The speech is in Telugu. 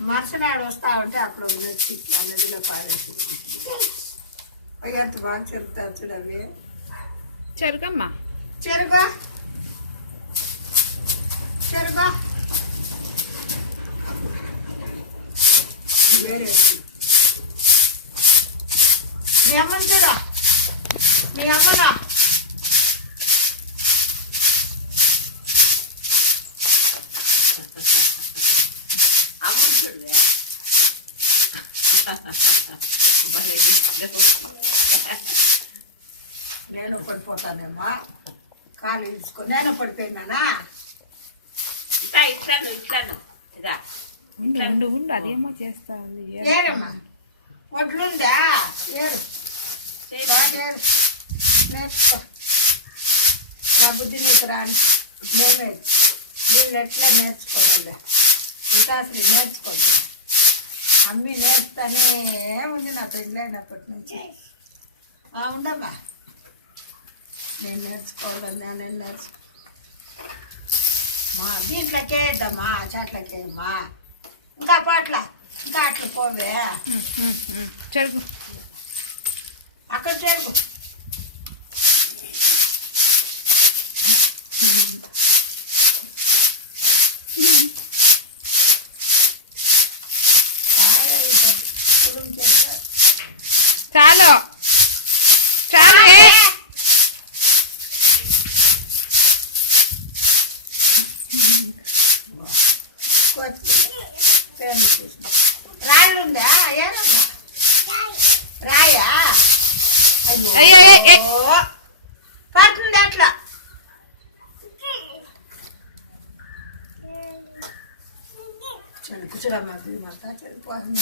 మరుసనాడు వస్తా ఉంటే అప్పుడు వచ్చి ఇట్లా నదిలో పాడేసి పోయేట్టు బాగా చెరుతారు చూడవి చెరుకమ్మా చెరుగా చెరుగా వేరే మీ అమ్మని చూడ మీ అమ్మనా నేను పడిపోతానేమ్మా కాలు తీసుకో నేను పడిపోయినానా ఇట్లాను ఇట్లాను ఇదా ఉండు ఉండు అదేమో చేస్తాను ఏరమ్మా వడ్లుందా ఏరు బాగా ఏరు నేర్చుకో నా బుద్ధి నీకు రాని మేమే వీళ్ళు ఎట్లా నేర్చుకోవాలి వికాసులు నేర్చుకోవాలి అమ్మి నేర్పుతానే ఉంది నా పెళ్ళైనప్పటి నుంచి ఉండమ్మా నేను నేర్చుకోవాలి నేను నేర్చుకో మా దీంట్లోకే వేద్దామా చెట్లకేమ్మా ఇంకా పాటల ఇంకా అట్లా పోవే చెరుకు అక్కడ చెరుకు చాలు చాలు రాళ్ళు ఉందా ఏరమ్మా రాయా అయ్యో పడుతుంది అట్లా చెడుకు చూడమ్మా భీమంతా చెడిపోతుంది